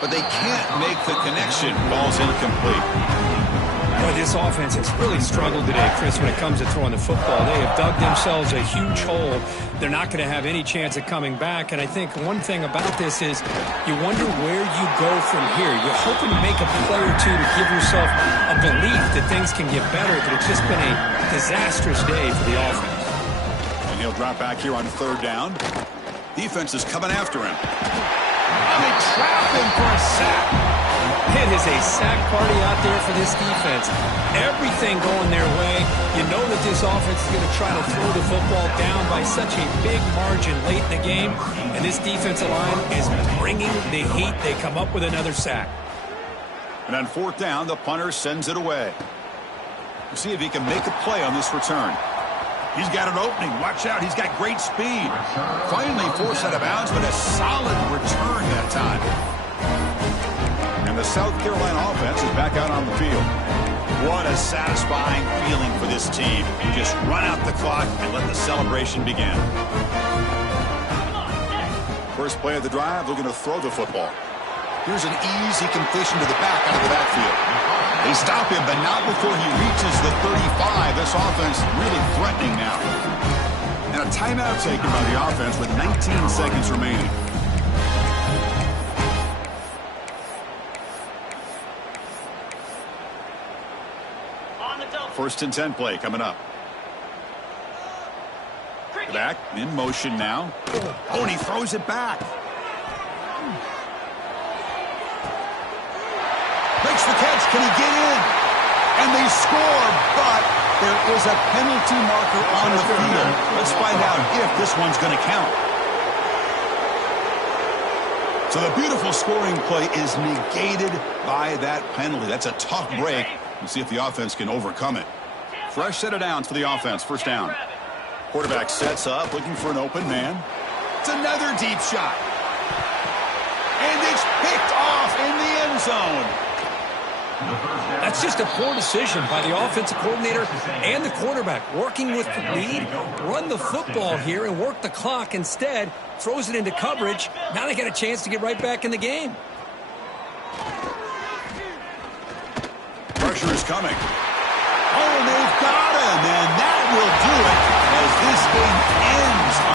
But they can't make the connection. Ball's incomplete. Boy, this offense has really struggled today, Chris, when it comes to throwing the football. They have dug themselves a huge hole. They're not going to have any chance of coming back. And I think one thing about this is you wonder where you go from here. You're hoping to make a play or two to give yourself a belief that things can get better, but it's just been a disastrous day for the offense. And he'll drop back here on 3rd down. Defense is coming after him. And they trap him for a sack. It is a sack party out there for this defense. Everything going their way. You know that this offense is going to try to throw the football down by such a big margin late in the game. And this defensive line is bringing the heat. They come up with another sack. And on 4th down, the punter sends it away. We'll see if he can make a play on this return. He's got an opening. Watch out. He's got great speed. Finally forced out of bounds, but a solid return that time. And the South Carolina offense is back out on the field. What a satisfying feeling for this team. Just run out the clock and let the celebration begin. First play of the drive, looking to throw the football. Here's an easy completion to the back out of the backfield. They stop him, but not before he reaches the 35. This offense really threatening now. And a timeout taken by the offense with 19 seconds remaining. First and 10 play coming up. Back in motion now. Oh, and he throws it back. Makes the catch. Can he get in? And they score, but there is a penalty marker on the field. Let's find out if this one's going to count. So the beautiful scoring play is negated by that penalty. That's a tough break. We'll see if the offense can overcome it. Fresh set of downs for the offense. First down. Quarterback sets up, looking for an open man. It's another deep shot. And it's picked off in the end zone. That's just a poor decision by the offensive coordinator and the quarterback. Working with the lead, run the football here and work the clock. Instead, throws it into coverage. Now they got a chance to get right back in the game. Pressure is coming. Oh, and they've got him, and that will do it as this game ends.